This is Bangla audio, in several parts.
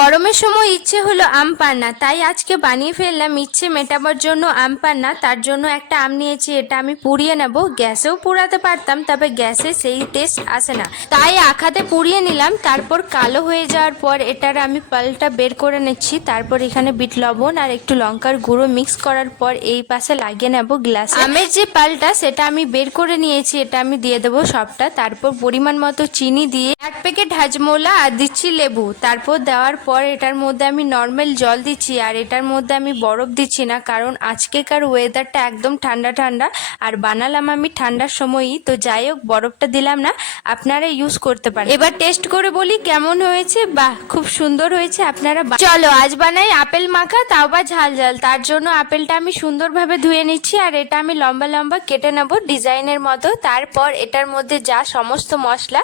গরমের সময় ইচ্ছে হলো আম পান্না, তাই আজকে বানিয়ে ফেললাম ইচ্ছে মেটাবার জন্য আম পান্না। তার জন্য একটা আম নিয়েছি, এটা আমি পুড়িয়ে নেব। গ্যাসেও পুড়াতে পারতাম, তবে গ্যাসে সেই টেস্ট আসে না, তাই আখাতে পুড়িয়ে নিলাম। তারপর কালো হয়ে যাওয়ার পর এটার আমি পালটা বের করে নিচ্ছি। তারপর এখানে বিট লবণ আর একটু লঙ্কার গুঁড়ো মিক্স করার পর এই পাশে লাগিয়ে নেব গ্লাসে। আমের যে পালটা সেটা আমি বের করে নিয়েছি, এটা আমি দিয়ে দেবো সবটা। তারপর পরিমাণ মতো চিনি দিয়ে 1 প্যাকেট হাজমোলা আর দিচ্ছি লেবু। তারপর দেওয়ার পর এটার মধ্যে আমি নর্মাল জল দিচ্ছি, আর এটার মধ্যে আমি বরফ দিচ্ছি না, কারণ আজকেকার ওয়েদারটা একদম ঠান্ডা ঠান্ডা, আর বানালাম আমি ঠান্ডার সময়ই, তো যাই হোক বরফটা দিলাম না, আপনারা ইউজ করতে পারেন। এবার টেস্ট করে বলি কেমন হয়েছে। বাহ, খুব সুন্দর হয়েছে। আপনারা চলো আজ বানাই আপেল মাখা, তাও বা ঝাল ঝাল। তার জন্য আপেলটা আমি সুন্দরভাবে ধুয়ে নিচ্ছি, আর এটা আমি লম্বা লম্বা কেটে নেব ডিজাইনের মতো। তারপর এটার মধ্যে যা সমস্ত মশলা,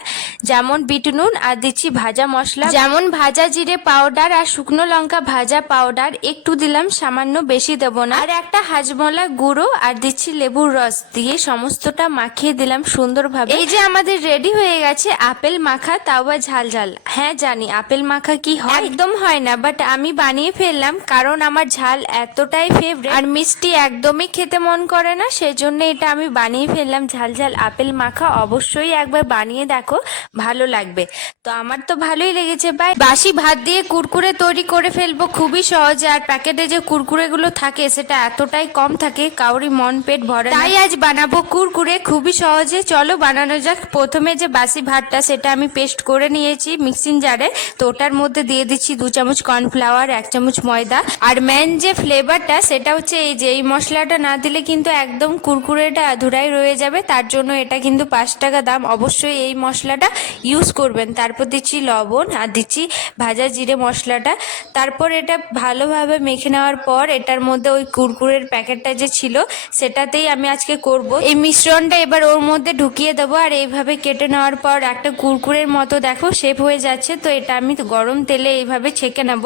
যেমন বিট নুন আর দিচ্ছি ভাজা মশলা, যেমন ভাজা জিরে পাউডার আর শুকনো লঙ্কা ভাজা পাউডার একটু দিলাম, সামান্য, বেশি দেব না। আর একটা হাজমোলা গুঁড়ো আর দিচ্ছি লেবুর রস দিয়ে সমস্তটা মাখিয়ে দিলাম সুন্দরভাবে। এই যে আমাদের রেডি হয়ে গেছে আপেল মাখা, তাও বা ঝাল ঝাল। হ্যাঁ জানি আপেল মাখা কি হয়, একদম হয় না, বাট আমি বানিয়ে ফেললাম কারণ আমার ঝাল এতটাই ফেভারিট আর মিষ্টি একদমই খেতে মন করে না, সেজন্য এটা আমি বানিয়ে ফেললাম ঝাল ঝাল আপেল মাখা। অবশ্যই একবার বানিয়ে দেখো, ভালো লাগবে। তো আমার তো ভালোই লেগেছে। ভাই বাসি ভাত দিয়ে কুরকুরে তৈরি করে ফেলবো খুবই সহজে, আর প্যাকেটে যে কুরকুরে গুলো থাকে সেটা এতটাই কম থাকে, কাউরি মন পেট ভরে না, তাই আজ বানাবো কুরকুরে খুবই সহজে। চলো বানানো যাক। প্রথমে যে বাসি ভাতটা সেটা আমি পেস্ট করে নিয়েছি মিক্সিং জারে, তো ওটার মধ্যে দিয়ে দিচ্ছি 2 চামচ কর্নফ্লাওয়ার, 1 চামচ ময়দা। আর মেন যে ফ্লেভারটা সেটা হচ্ছে এই যে এই মশলাটা না দিলে কিন্তু একদম কুরকুরেটা আধুরাই রয়ে যাবে, তার জন্য এটা কিন্তু 5 টাকা দাম। অবশ্যই এই মশলাটা ইউজ করবেন। তারপর দিচ্ছি লবণ আর দিচ্ছি ভাজা জিরে মশলাটা। তারপর এটা ভালোভাবে মেখে নেওয়ার পর এটার মধ্যে ওই কুরকুরের প্যাকেটটা যে ছিল সেটাতেই আমি আজকে করব এই মিশ্রণটা। এবার ওর মধ্যে ঢুকিয়ে দেবো, আর এইভাবে কেটে নেওয়ার পর একটা কুরকুরের মতো দেখো শেপ হয়ে যাচ্ছে। তো এটা আমি গরম তেলে এইভাবে ছেঁকে নেব,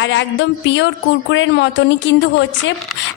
আর একদম পিওর কুরকুরের মতনই কিন্তু হচ্ছে,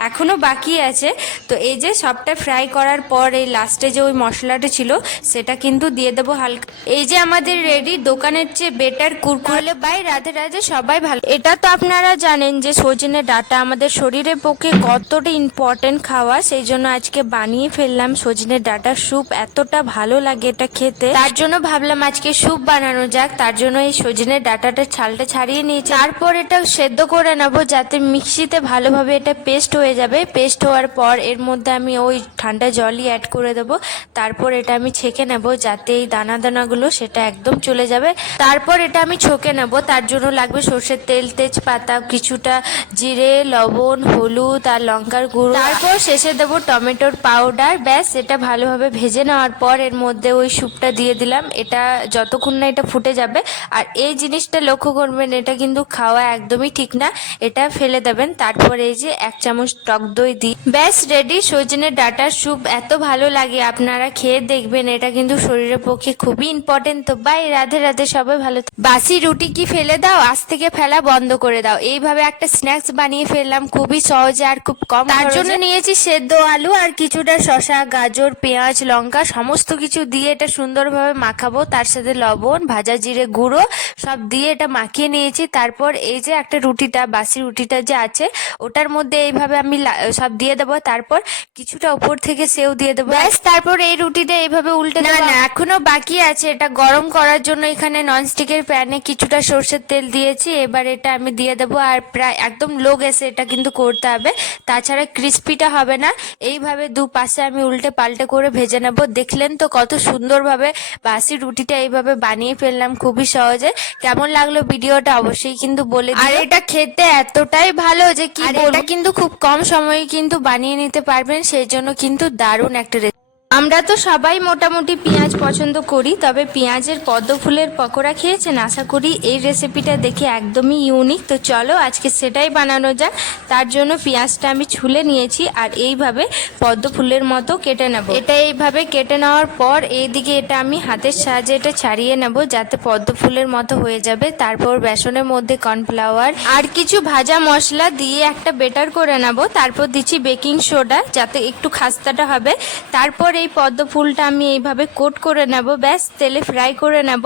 এখনো বাকি আছে। তো এই যে সবটা ফ্রাই করার পর এই লাস্টে যে ওই মশলাটা ছিল সেটা কিন্তু দিয়ে দেবো হালকা। এই যে আমাদের রেডি দোকানের চেয়ে বেটার কুরকুরে। বাই, রাধে রাধে, সবাই ভালো। এটা তো আপনারা জানেন যে সজনে ডাঁটা আমাদের শরীরের পক্ষে কতটা ইম্পর্টেন্ট খাওয়া, সেই জন্য আজকে বানিয়ে ফেললাম সজনে ডাঁটার স্যুপ। এতটা ভালো লাগে এটা খেতে, তার জন্য ভাবলাম আজকে স্যুপ বানানো যাক। তার জন্য এই সজনে ডাঁটাটা ছালটা ছাড়িয়ে নিয়েছি, তারপর এটা সেদ্ধ করে নেবো যাতে মিক্সিতে ভালোভাবে এটা পেস্ট হয়ে যাবে। পেস্ট হওয়ার পর এর মধ্যে আমি ওই ঠান্ডা জলই অ্যাড করে দেবো। তারপর এটা আমি ছেঁকে নেবো যাতে এই দানা দানাগুলো সেটা একদম চলে যাবে। তারপর এটা আমি ছকে নেব, তার জন্য লাগবে সর্ষের তেল, তেজপাতা, কিছুটা জিরে, লবণ, হলুদ আর লঙ্কার গুঁড়ো। তারপর শেষে দেবো টমেটোর পাউডার। ব্যাস, এটা ভালোভাবে ভেজে নেওয়ার পর এর মধ্যে ওই স্যুপটা দিয়ে দিলাম। এটা যতক্ষণ না এটা ফুটে যাবে। আর এই জিনিসটা লক্ষ্য করবেন, এটা কিন্তু খাওয়া একদমই ঠিক না, এটা ফেলে দেবেন। তারপর এই যে 1 চামচ টক দই দিই। ব্যাস রেডি সজনে ডাঁটার স্যুপ। এত ভালো লাগে, আপনারা খেয়ে দেখবেন, এটা কিন্তু শরীরের পক্ষে খুবই ইম্পর্টেন্ট। তো বাই, রাধে রাধে, সবাই ভালো। বাসি রুটি কি ফেলে দাও, আজ থেকে ফেলা বন্ধ করে দাও। এইভাবে একটা স্ন্যাক্স বানিয়ে ফেললাম খুবই সহজে আর খুব কম। তার জন্য নিয়েছি সেদ্ধ আলু আর কিছুটা শসা, গাজর, পেঁয়াজ, লঙ্কা, সমস্ত কিছু দিয়ে এটা সুন্দরভাবে মাখাবো। তার সাথে লবণ, ভাজা জিরে গুঁড়ো সব দিয়ে এটা মাখিয়ে নিয়েছি। তারপর এই যে একটা রুটিটা, বাসি রুটিটা যে আছে ওটার মধ্যে এইভাবে আমি সব দিয়ে দেবো। তারপর কিছুটা উপর থেকে সেও দিয়ে দেবো। ব্যাস, তারপর এই রুটিটা এইভাবে উল্টে না না এখনো বাকি আছে। এটা গরম করার জন্য এখানে ননস্টিকের প্যানে কিছুটা সর্ষের তেল দিয়েছি। এবার এটা আমি দিয়ে দেবো, আর প্রায় একদম লো গ্যাসে এটা কিন্তু করতে হবে, তাছাড়া ক্রিস্পিটা হবে না। এইভাবে দুপাশে আমি উল্টে পাল্টে করে ভেজে নেব। দেখলেন তো কত সুন্দরভাবে বাসি রুটিটা এইভাবে বানিয়ে ফেললাম খুবই সহজে। কেমন লাগলো ভিডিওটা অবশ্যই কিন্তু বলে দিও। আর এটা খেতে এতটাই ভালো যে কি বলবো, এটা কিন্তু খুব কম সময়ে কিন্তু বানিয়ে নিতে পারবেন, সেই জন্য কিন্তু দারুণ একটা। আমরা তো সবাই মোটামুটি পেঁয়াজ পছন্দ করি, তবে পেঁয়াজের পদ্ম ফুলের পকোড়া খেয়েছেন? আশা করি এই রেসিপিটা দেখে একদমই ইউনিক। তো চলো আজকে সেটাই বানানো যাক। তার জন্য পেঁয়াজটা আমি ছুলে নিয়েছি, আর এইভাবে পদ্ম ফুলের মতো কেটে নেব। এটা এইভাবে কেটে নেওয়ার পর এইদিকে এটা আমি হাতের সাহায্যে এটা ছাড়িয়ে নেব যাতে পদ্ম ফুলের মতো হয়ে যাবে। তারপর বেসনের মধ্যে কর্নফ্লাওয়ার আর কিছু ভাজা মশলা দিয়ে একটা বেটার করে নেব। তারপর দিচ্ছি বেকিং সোডা যাতে একটু খাস্তাটা হবে। তারপর এই এই পদ্ম ফুলটা আমি এইভাবে কোট করে নেব, ব্যাস তেলে ফ্রাই করে নেব।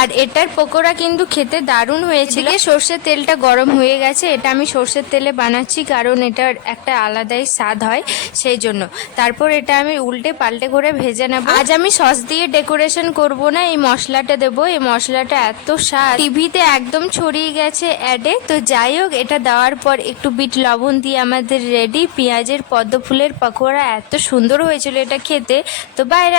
আর এটার পকোড়া কিন্তু খেতে দারুণ হয়েছিল। সর্ষের তেলটা গরম হয়ে গেছে, এটা আমি সর্ষের তেলে বানাচ্ছি কারণ এটার একটা আলাদাই স্বাদ হয় সেই জন্য। তারপর এটা আমি উল্টে পাল্টে করে ভেজে নেব। আজ আমি সস দিয়ে ডেকোরেশন করব না, এই মশলাটা দেবো। এই মশলাটা এত স্বাদ, টিভিতে একদম ছড়িয়ে গেছে অ্যাডে। তো যাই হোক, এটা দেওয়ার পর একটু বিট লবণ দিয়ে আমাদের রেডি পেঁয়াজের পদ্ম ফুলের পকোড়া। এত সুন্দর হয়েছিল এটা খেতে। তো বাইরে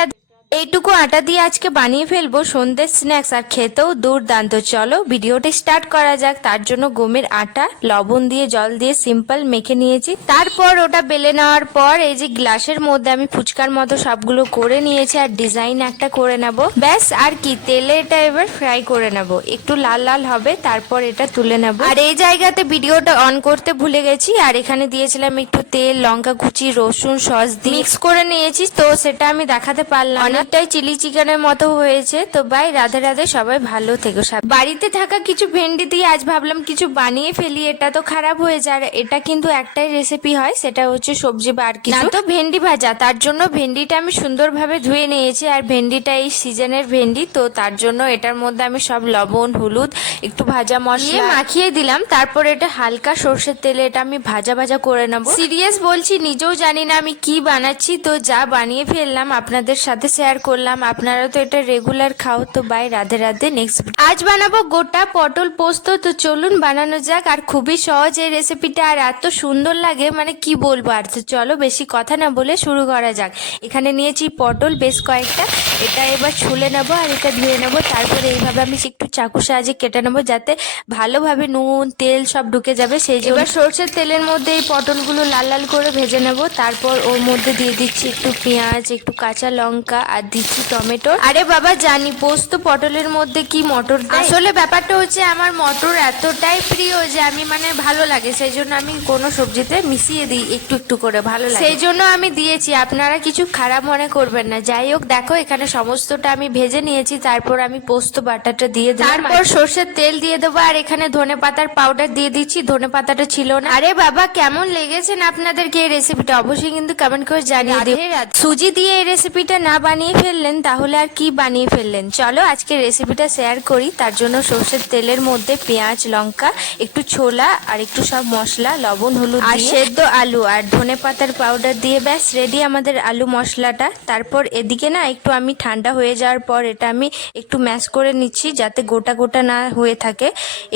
এইটুকু আটা দিয়ে আজকে বানিয়ে ফেলবো সন্ধ্যের স্ন্যাক্স, আর খেতেও দুর্দান্ত। চলো ভিডিওটা স্টার্ট করা যাক। তার জন্য গমের আটা লবণ দিয়ে জল দিয়ে সিম্পল মেখে নিয়েছি। তারপর ওটা বেলে নেওয়ার পর এই যে গ্লাসের মধ্যে আমি ফুচকার মতো সবগুলো করে নিয়েছি আর ডিজাইন একটা করে নেব, ব্যাস। আর কি, তেলে এটা এবার ফ্রাই করে নেব, একটু লাল লাল হবে, তারপর এটা তুলে নেব। আর এই জায়গাতে ভিডিওটা অন করতে ভুলে গেছি, আর এখানে দিয়েছিলাম একটু তেল, লঙ্কা কুচি, রসুন, সস দিয়ে মিক্স করে নিয়েছি। তো সেটা আমি দেখাতে পারলাম না, অনেকটাই চিলি চিকেনের মতো হয়েছে। তো বাই, রাধে রাধে, সবাই ভালো থেকো। বাড়িতে থাকা কিছু ভেন্ডি দিয়ে আজ ভাবলাম কিছু বানিয়ে ফেলি, এটা তো খারাপ হয়ে যায়। এটা কিন্তু একটাই রেসিপি হয়, সেটা হচ্ছে সবজি বা আর কিছু না, তো ভেন্ডি ভাজা। তার জন্য ভেন্ডিটা আমি সুন্দরভাবে ধুয়ে নিয়েছি, আর ভেন্ডিটা এই সিজনের ভেন্ডি, তো তার জন্য এটার মধ্যে আমি সব লবণ, হলুদ, একটু ভাজা মশলা মাখিয়ে দিলাম। তারপর এটা হালকা সর্ষের তেলে এটা আমি ভাজা ভাজা করে নেবো। সিরিয়াস বলছি, নিজেও জানি না আমি কি বানাচ্ছি, তো যা বানিয়ে ফেললাম আপনাদের সাথে শেয়ার করলাম। আপনারা তো এটা রেগুলার খাও। তো বাই, রাধে রাধে। নেক্সট আজ বানাবো গোটা পটল পোস্ত। তো চলুন বানানো যাক। আর খুবই সহজ এই রেসিপিটা, আর এত সুন্দর লাগে মানে কি বলবো আর। তো চলো বেশি কথা না বলে শুরু করা যাক। এখানে নিয়েছি পটল বেশ কয়েকটা, এটা এবার ছুলে নেবো আর এটা ধুয়ে নেবো। তারপরে এইভাবে আমি একটু চাকুর সাহায্যে কেটে নেবো যাতে ভালোভাবে নুন তেল সব ঢুকে যাবে সেই জন্য। এবার সর্ষের তেলের মধ্যে এই পটলগুলো লাল লাল করে ভেজে নেবো। তারপর ওর মধ্যে দিয়ে দিচ্ছি একটু পেঁয়াজ, একটু কাঁচা লঙ্কা, আর দিচ্ছি টমেটো। আরে বাবা, জানি পোস্ত পটলের মধ্যে কি মটর দেয়। আসলে ব্যাপারটা হচ্ছে আমার মটর এতটাই প্রিয় যে আমি মানে ভালো লাগে, সেই জন্য আমি কোনো সবজিতে মিশিয়ে দিই একটু একটু করে, ভালো লাগে সেই জন্য আমি দিয়েছি। আপনারা কিছু খারাপ মনে করবেন না। যাই হোক, দেখো এখানে সমস্তটা আমি ভেজে নিয়েছি। তারপর আমি পোস্ত বাটাটা দিয়ে দিলাম, তারপর সর্ষের তেল দিয়ে দেবো। আর এখানে ধনে পাতার পাউডার দিয়ে দিচ্ছি, ধনে পাতাটা ছিল না। আরে বাবা, কেমন লেগেছেন আপনাদেরকে এই রেসিপিটা অবশ্যই কিন্তু কমেন্ট করে জানিয়ে দিন। সুজি দিয়ে এই রেসিপিটা না বানিয়ে ফেললেন তাহলে আর কি বানিয়ে ফেললেন। চলো আজকে রেসিপিটা শেয়ার করি। তার জন্য সর্ষের তেলের মধ্যে পেঁয়াজ, লঙ্কা, একটু ছোলা আর একটু সব মশলা, লবণ, হলুদ আর সেদ্ধ আলু আর ধনে পাতার পাউডার দিয়ে ব্যাস রেডি আমাদের আলু মশলাটা। তারপর এদিকে না একটু আমি ঠান্ডা হয়ে যাওয়ার পর এটা আমি একটু ম্যাশ করে নিচ্ছি যাতে গোটা গোটা না হয়ে থাকে।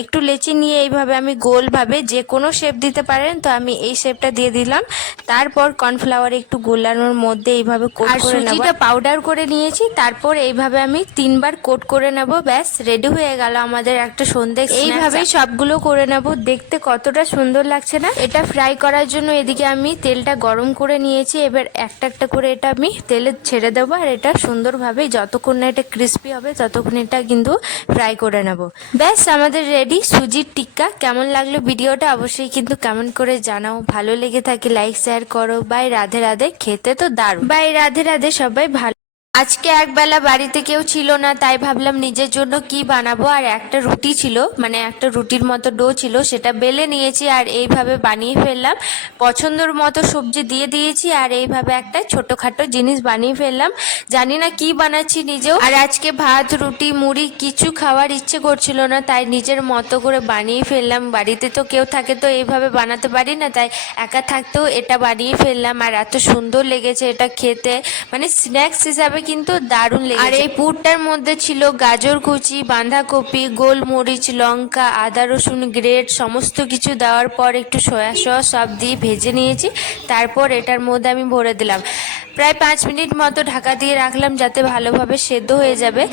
একটু লেচি নিয়ে এইভাবে আমি গোলভাবে যে কোনো শেপ দিতে পারেন, তো আমি এই শেপটা দিয়ে দিলাম। তারপর কর্নফ্লাওয়ার একটু গোলানোর মধ্যে এইভাবে কোট করে নেব, সুজিটা পাউডার করে নিয়েছি। তারপর এইভাবে আমি 3 বার কোট করে নেব, ব্যাস রেডি হয়ে গেল আমাদের একটা সন্ধ্যে। এইভাবে সবগুলো করে নেব। দেখতে কতটা সুন্দর লাগছে না। এটা ফ্রাই করার জন্য এদিকে আমি তেলটা গরম করে নিয়েছি। এবার একটা একটা করে এটা আমি তেলে ছেড়ে দেবো, আর এটা সুন্দরভাবে যতক্ষণ না এটা ক্রিস্পি হবে ততক্ষণ এটা কিন্তু ফ্রাই করে নেব। ব্যাস আমাদের রেডি সুজির টিক্কা। কেমন লাগলো ভিডিওটা অবশ্যই কিন্তু কমেন্ট করে জানাও। ভালো লেগে থাকে লাইক শেয়ার করো। বাই, রাধে রাধে। খেতে তো দারুণ। বাই, রাধে রাধে, সবাই ভালো। আজকে একবেলা বাড়িতে কেউ ছিল না, তাই ভাবলাম নিজের জন্য কি বানাবো। আর একটা রুটি ছিল, মানে একটা রুটির মতো ডো ছিল, সেটা বেলে নিয়েছি আর এইভাবে বানিয়ে ফেললাম। পছন্দের মতো সবজি দিয়ে দিয়েছি আর এইভাবে একটা ছোটখাটো জিনিস বানিয়ে ফেললাম। জানি না কি বানাচ্ছি নিজেও। আর আজকে ভাত, রুটি, মুড়ি কিছু খাওয়ার ইচ্ছে করছিল না, তাই নিজের মতো করে বানিয়ে ফেললাম। বাড়িতে তো কেউ থাকে তো এইভাবে বানাতে পারি না, তাই একা থাকতেও এটা বানিয়ে ফেললাম। আর এত সুন্দর লেগেছে এটা খেতে, মানে স্ন্যাক্স হিসাবে কিন্তু দারুণ লেগেছে। আর এই পুরটার মধ্যে ছিল গাজর কুচি, বাঁধাকপি, গোলমরিচ, লঙ্কা, আদা রসুন গ্রেট, সমস্ত কিছু দেওয়ার পর একটু সয়া সস সব দিয়ে ভেজে নিয়েছি। তারপর এটার মধ্যে আমি ভরে দিলাম। প্রায় 5 মিনিট মতো ঢাকা দিয়ে রাখলাম যাতে ভালোভাবে সেদ্ধ হয়ে যাবে।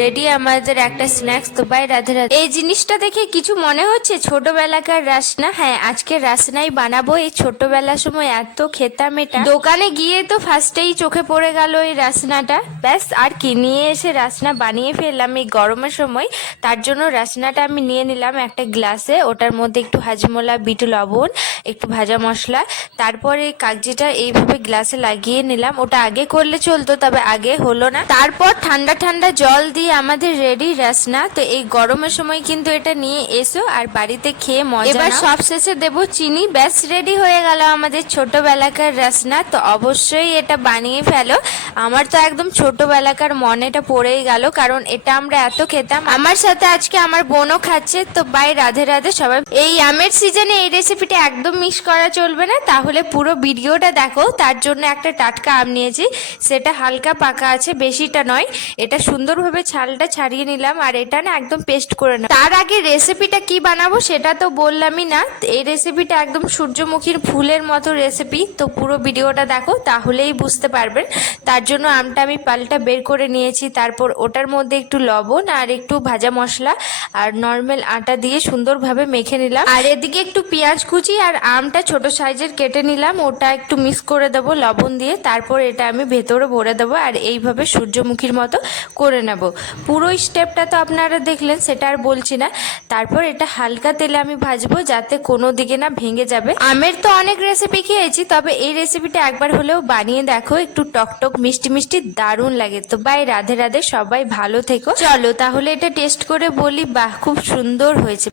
রেডি আমাদের একটা স্ন্যাক্স। তো বাই, রাধে রাধে। এই জিনিসটা দেখে কিছু মনে হচ্ছে ছোটবেলাকার রাসনা? হ্যাঁ, আজকে রাসনাই বানাবো। এই ছোটবেলার সময় এত খেতাম এটা, দোকানে গিয়ে তো ফার্স্টেই চোখে পড়ে গেল এই রাসনাটা। ব্যাস আর কি, নিয়ে এসে রাসনা বানিয়ে ফেললাম এই গরমের সময়। তার জন্য রাসনাটা আমি নিয়ে নিলাম একটা গ্লাসে, ওটার মধ্যে একটু হাজমোলা, বিট লবণ, একটু ভাজা মশলা, তারপরে কাগজিটা এইভাবে গ্লাসে লাগিয়ে নিলাম। নিলাম, ওটা আগে করলে চলতো তবে আগে হলো না। তারপর ঠান্ডা ঠান্ডা জল দিয়ে আমাদের রেডি রসনা। তো এই গরমের সময় কিন্তু এটা নিয়ে এসো আর বাড়িতে খেয়ে মজা। এবার সব শেষে দেবো চিনি, ব্যাস রেডি হয়ে গেল আমাদের ছোটবেলাকার রসনা। তো অবশ্যই এটা বানিয়ে ফেলো। আমার তো একদম ছোটবেলাকার মনেটা পড়েই গেল, কারণ এটা আমরা এত খেতাম। আমার সাথে আজকে আমার বোনও খাচ্ছে। তো বাই, রাধে রাধে সবাই। এই আমের সিজনে এই রেসিপিটা একদম মিস করা চলবে না, তাহলে পুরো ভিডিওটা দেখো। তার জন্য একটা টাটকা আম নিয়েছি, সেটা হালকা পাকা আছে, বেশিটা নয়। এটা সুন্দরভাবে ছালটা ছাড়িয়ে নিলাম আর এটা না একদম পেস্ট করে নেব। তার আগে রেসিপিটা কি বানাবো সেটা তো বললামই না। এই রেসিপিটা একদম সূর্যমুখীর ফুলের মতো রেসিপি। তো পুরো ভিডিওটা দেখো তাহলেই বুঝতে পারবেন। তার জন্য আমটা আমি পালটা বের করে নিয়েছি, তারপর ওটার মধ্যে একটু লবণ আর একটু ভাজা মশলা আর নর্মাল আটা দিয়ে সুন্দরভাবে মেখে নিলাম। আর এদিকে একটু পেঁয়াজ কুচি আর আমটা ছোট সাইজের কেটে নিলাম, ওটা একটু মিক্স করে দেবো লবণ দিয়ে। তারপর এটা আমি ভেতরে ভরে দেবো আর এইভাবে সূর্যমুখীর মতো করে নেব। পুরো স্টেপটা তো আপনারা দেখলেন, সেটা আর বলছি না। তারপর এটা হালকা তেলে আমি ভাজবো যাতে কোনো দিকে না ভেঙে যাবে। আমের তো অনেক রেসিপি খেয়েছি, তবে এই রেসিপিটা একবার হলেও বানিয়ে দেখো, একটু টকটক মিষ্টি মিষ্টি দারুণ লাগে। তো বাই, রাধে রাধে সবাই ভালো থেকো। চলো তাহলে এটা টেস্ট করে বলি। বাহ, খুব সুন্দর হয়েছে।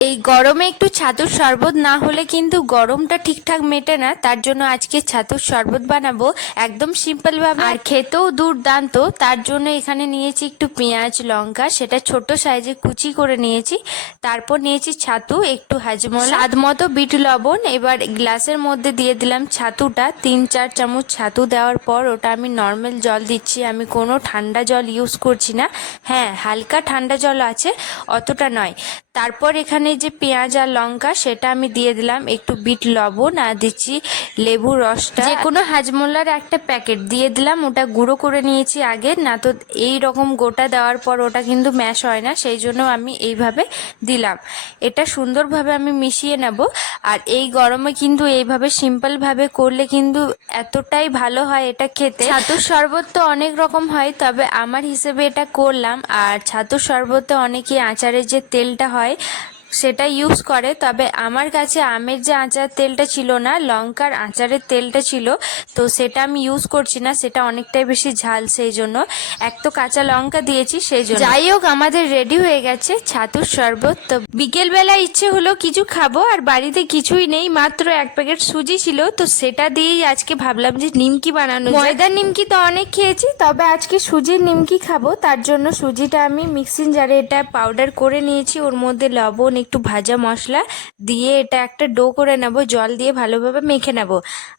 এই গরমে একটু ছাতুর শরবত না হলে কিন্তু গরমটা ঠিকঠাক মেটে না। তার জন্য আজকে ছাতুর শরবত বানাবো একদম সিম্পল ভাবে, আর খেতেও দুর্দান্ত। তার জন্য এখানে নিয়েছি একটু পেঁয়াজ লঙ্কা, সেটা ছোট সাইজে কুচি করে নিয়েছি। তারপর নিয়েছি ছাতু, একটু হাজমোলা, স্বাদ মতো বিট লবণ। এবার গ্লাসের মধ্যে দিয়ে দিলাম ছাতুটা, 3-4 চামচ ছাতু দেওয়ার পর ওটা আমি নর্মাল জল দিচ্ছি। আমি কোনো ঠান্ডা জল ইউজ করছি না, হ্যাঁ হালকা ঠান্ডা জল আছে, অতটা নয়। তারপর এখানে যে পেঁয়াজ আর লঙ্কা সেটা আমি দিয়ে দিলাম, একটু বিট লবণ আর দিচ্ছি লেবু রসটা, যে কোনো হাজমোলার একটা প্যাকেট দিয়ে দিলাম। ওটা গুঁড়ো করে নিয়েছি আগে, না তো এই রকম গোটা দেওয়ার পর ওটা কিন্তু ম্যাশ হয় না, সেই জন্য আমি এইভাবে দিলাম। এটা সুন্দরভাবে আমি মিশিয়ে নেব। আর এই গরমে কিন্তু এইভাবে সিম্পল ভাবে করলে কিন্তু এতটাই ভালো হয় এটা খেতে। ছাতুর শরবত তো অনেক রকম হয়, তবে আমার হিসেবে এটা করলাম। আর ছাতুর শরবতে অনেকে আচারের যে তেলটা হয় সেটা ইউজ করে, তবে আমার কাছে আমের যে আচার তেলটা ছিল না, লঙ্কার আচারের তেলটা ছিল, তো সেটা আমি ইউজ করছি না। সেটা অনেকটাই বেশি ঝাল, সেই জন্য এক তো কাঁচা লঙ্কা দিয়েছি, সেই জন্য। যাই হোক, আমাদের রেডি হয়ে গেছে ছাতুর শরবত। তো বিকেলবেলা ইচ্ছে হলো কিছু খাবো, আর বাড়িতে কিছুই নেই, মাত্র 1 প্যাকেট সুজি ছিল। তো সেটা দিয়েই আজকে ভাবলাম যে নিমকি বানানো। ময়দার নিমকি তো অনেক খেয়েছি, তবে আজকে সুজির নিমকি খাবো। তার জন্য সুজিটা আমি মিক্সিং জারে এটা পাউডার করে নিয়েছি, ওর মধ্যে লবণ একটু ভাজা মশলা দিয়ে এটা একটা ডো করে নেব, জল দিয়ে ভালোভাবে মেখে নেব।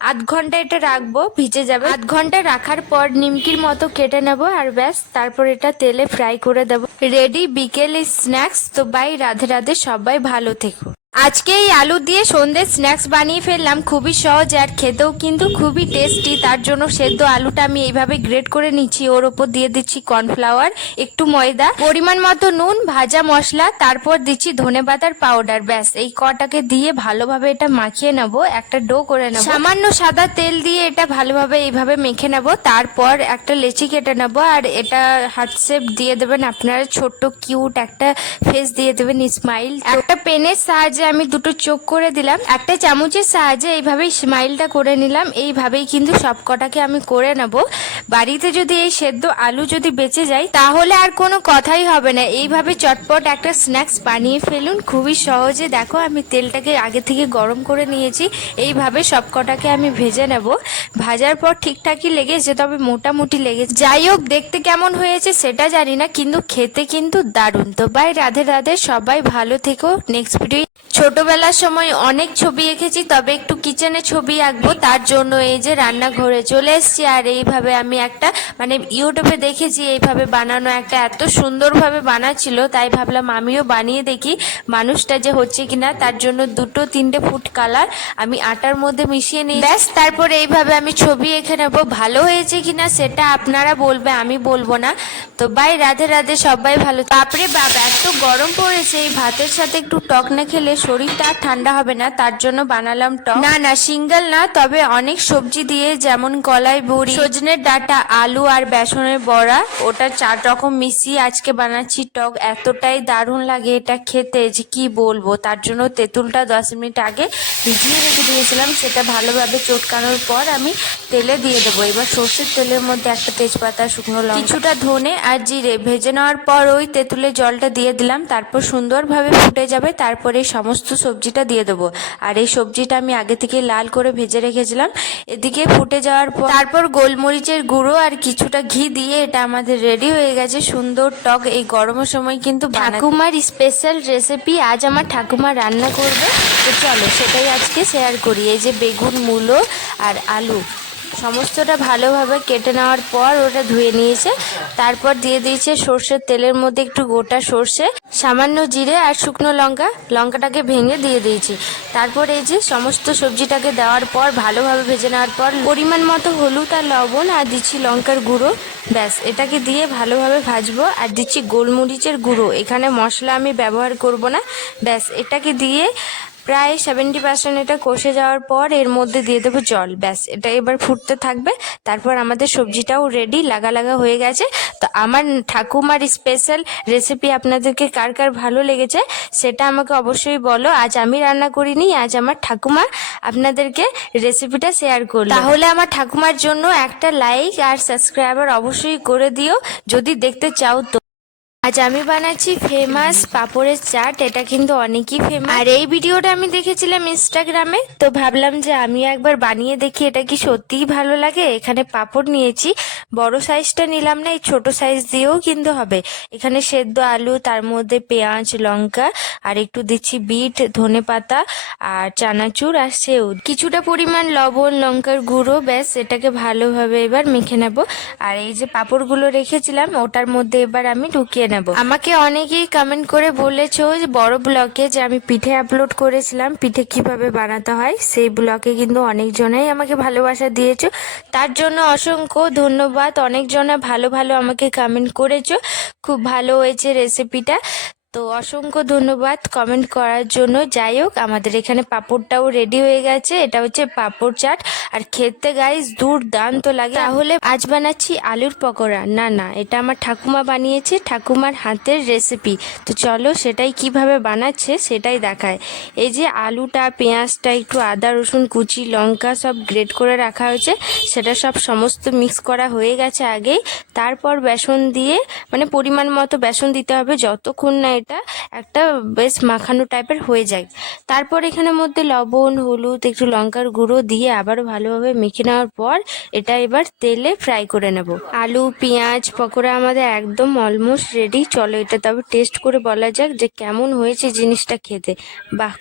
8 ঘন্টা এটা রাখবো, ভিজে যাবে। 8 ঘন্টা রাখার পর নিমকির মতো কেটে নেব আর ব্যাস, তারপর এটা তেলে ফ্রাই করে দেব। রেডি বিকেলের স্ন্যাক্স। তো বাই, রাধে রাধে সবাই ভালো থেকো। আজকে এই আলু দিয়ে সন্ধ্যে স্ন্যাক্স বানিয়ে ফেললাম, খুবই সহজ আর খেতেও কিন্তু খুবই টেস্টি। তার জন্য সেদ্ধ আলুটা আমি এইভাবে গ্রেট করে নিচ্ছি, ওর ওপর দিয়ে দিচ্ছি কর্নফ্লাওয়ার, একটু ময়দা, পরিমাণ মতো নুন, ভাজা মশলা, তারপর দিচ্ছি ধনেপাতার পাউডার। ব্যাস এই কটাকে দিয়ে ভালোভাবে এটা মাখিয়ে নেব, একটা ডো করে নেব। সামান্য সাদা তেল দিয়ে এটা ভালোভাবে এইভাবে মেখে নেব। তারপর একটা লেচি কেটে নেব আর এটা হার্ট শেপ দিয়ে দেবেন আপনারা, ছোট্ট কিউট একটা ফেস দিয়ে দেবেন, স্মাইল। একটা পেনের সাহায্যে আমি দুটো চোখ করে দিলাম, একটা চামচের সাহায্যে এইভাবে স্মাইলটা করে নিলাম। এইভাবেই কিন্তু সব কটাকে আমি করে নেব। বাড়িতে যদি এই সেদ্ধ আলু যদি বেঁচে যায় তাহলে আর কোনো কথাই হবে না। এইভাবে চটপট একটা স্ন্যাক্স বানিয়ে ফেলুন খুবই সহজে। দেখো আমি তেলটাকে আগে থেকে গরম করে নিয়েছি, এইভাবে সব কটাকে আমি ভেজে নেব। ভাজার পর ঠিকঠাকই লেগেছে, তবে মোটামুটি লেগেছে। যাই হোক, দেখতে কেমন হয়েছে সেটা জানি না, কিন্তু খেতে কিন্তু দারুণ। তো বাই, রাধে রাধে সবাই ভালো থেকো। Next video. ছোটবেলার সময় অনেক ছবি এঁকেছি, তবে একটু কিচেনে ছবি আঁকবো, তার জন্য এই যে রান্নাঘরে চলে এসেছি। আর এইভাবে আমি একটা ইউটিউবে দেখেছি এইভাবে বানানো, একটা এত সুন্দরভাবে বানাচ্ছিল, তাই ভাবলাম আমিও বানিয়ে দেখি মানুষটা যে হচ্ছে কিনা। তার জন্য 2-3টে ফুড কালার আমি আটার মধ্যে মিশিয়ে নিই, ব্যাস। তারপরে এইভাবে আমি ছবি এঁকে নেবো। ভালো হয়েছে কিনা সেটা আপনারা বলবে, আমি বলবো না। তো বাই, রাধে রাধে সবাই ভালো। বাপরে বাপ, এত গরম পড়েছে, এই ভাতের সাথে একটু টক না খেলে শরীরটা আর ঠান্ডা হবে না, তার জন্য বানালাম টক। না না সিঙ্গেল না, তবে অনেক সবজি দিয়ে, যেমন কলাই বড়ি, সজনের ডাঁটা, আলু আর বেসনের বড়া, ওটা 4 রকম মিশিয়ে আজকে বানাচ্ছি টক। এতটাই দারুণ লাগে এটা খেতে যে কি বলবো। তার জন্য তেঁতুলটা 10 মিনিট আগে ভিজিয়ে রেখে দিয়েছিলাম, সেটা ভালোভাবে চটকানোর পর আমি তেলে দিয়ে দেবো। এবার সর্ষের তেলের মধ্যে একটা তেজপাতা, শুকনো লঙ্কা, কিছুটা ধনে আর জিরে ভেজে নেওয়ার পর ওই তেঁতুলের জলটা দিয়ে দিলাম। তারপর সুন্দরভাবে ফুটে যাবে, তারপরে এই সমস্ত সবজিটা দিয়ে দেবো। আর এই সবজিটা আমি আগে থেকে লাল করে ভেজে রেখেছিলাম। এদিকে ফুটে যাওয়ার পর তারপর গোলমরিচের গুঁড়ো আর কিছুটা ঘি দিয়ে এটা আমাদের রেডি হয়ে গেছে সুন্দর টক। এই গরমের সময় কিন্তু ঠাকুমার স্পেশাল রেসিপি আজ আমার ঠাকুমা রান্না করবে। তো চলো সেটাই আজকে শেয়ার করি। এই যে বেগুন, মূলো আর আলু সমস্তটা ভালোভাবে কেটে নেওয়ার পর ওটা ধুয়ে নিয়েছে। তারপর দিয়ে দিয়েছে সর্ষের তেলের মধ্যে একটু গোটা সর্ষে, সামান্য জিরে আর শুকনো লঙ্কা, লঙ্কাটাকে ভেঙে দিয়ে দিয়েছি। তারপর এই যে সমস্ত সবজিটাকে দেওয়ার পর ভালোভাবে ভেজে নেওয়ার পর পরিমাণ মতো হলুদ আর লবণ আর দিচ্ছি লঙ্কার গুঁড়ো। ব্যাস এটাকে দিয়ে ভালোভাবে ভাজবো। আর দিচ্ছি গোলমরিচের গুঁড়ো, এখানে মশলা আমি ব্যবহার করব না। ব্যাস এটাকে দিয়ে প্রায় 70% এটা কষে যাওয়ার পর এর মধ্যে দিয়ে দেবো জল। ব্যাস এটা এবার ফুটতে থাকবে। তারপর আমাদের সবজিটাও রেডি, লাগা লাগা হয়ে গেছে। তো আমার ঠাকুমার স্পেশাল রেসিপি আপনাদেরকে কার কার ভালো লেগেছে সেটা আমাকে অবশ্যই বলো। আজ আমি রান্না করিনি, আজ আমার ঠাকুমা আপনাদেরকে রেসিপিটা শেয়ার করলো। তাহলে আমার ঠাকুমার জন্য একটা লাইক আর সাবস্ক্রাইবার অবশ্যই করে দিও যদি দেখতে চাও তো। আজ আমি বানাচ্ছি ফেমাস পাপড়ের চাট। এটা কিন্তু অনেকই ফেমাস। আর এই ভিডিওটা আমি দেখেছিলাম ইনস্টাগ্রামে, তো ভাবলাম যে আমিও একবার বানিয়ে দেখি এটা কি সত্যিই ভালো লাগে। এখানে পাপড় নিয়েছি, বড় সাইজটা নিলাম না, এই ছোট সাইজ দিয়েও কিন্তু হবে। এখানে সেদ্ধ আলু, তার মধ্যে পেঁয়াজ, লঙ্কা আর একটু দিচ্ছি বিট, ধনেপাতা আর চানাচুর আর সেউ, কিছুটা পরিমাণ লবণ, লঙ্কার গুঁড়ো। ব্যাস এটাকে ভালোভাবে এবার মেখে নেব। আর এই যে পাপড়গুলো রেখেছিলাম ওটার মধ্যে এবার আমি ঢুকিয়ে নেব। আমাকে অনেকেই কমেন্ট করে বলেছো যে বড় ব্লগে যে আমি পিঠে আপলোড করেছিলাম, পিঠে কিভাবে বানাতে হয়, সেই ব্লগে কিন্তু অনেকজনাই আমাকে ভালোবাসা দিয়েছো। তার জন্য অসংখ্য ধন্যবাদ। অনেকজনা ভালো ভালো আমাকে কমেন্ট করেছো, খুব ভালো হয়েছে রেসিপিটা। তো অসংখ্য ধন্যবাদ কমেন্ট করার জন্য। যাই হোক আমাদের এখানে পাঁপড়টাও রেডি হয়ে গেছে। এটা হচ্ছে পাঁপড় চাট আর খেতে গাইস দুর্দান্ত লাগে। তাহলে আজ বানাচ্ছি আলুর পকোড়া। না এটা আমার ঠাকুমা বানিয়েছে, ঠাকুমার হাতের রেসিপি। তো চলো সেটাই কিভাবে বানাচ্ছে সেটাই দেখায়। এই যে আলুটা, পেঁয়াজটা, একটু আদা রসুন কুচি, লঙ্কা সব গ্রেট করে রাখা হয়েছে, সেটা সব সমস্ত মিক্স করা হয়ে গেছে আগেই। তারপর বেসন দিয়ে, মানে পরিমাণ মতো বেসন দিতে হবে যতক্ষণ না এটা একটা বেশ মাখানো টাইপের হয়ে যায়। তারপর এখানের মধ্যে লবণ, হলুদ, একটু লঙ্কার গুঁড়ো দিয়ে আবারও ভালোভাবে মেখে নেওয়ার পর এটা এবার তেলে ফ্রাই করে নেব। আলু পেঁয়াজ পকোড়া আমাদের একদম অলমোস্ট রেডি। চলো এটা তবে টেস্ট করে বলা যাক যে কেমন হয়েছে জিনিসটা খেতে। বাহ।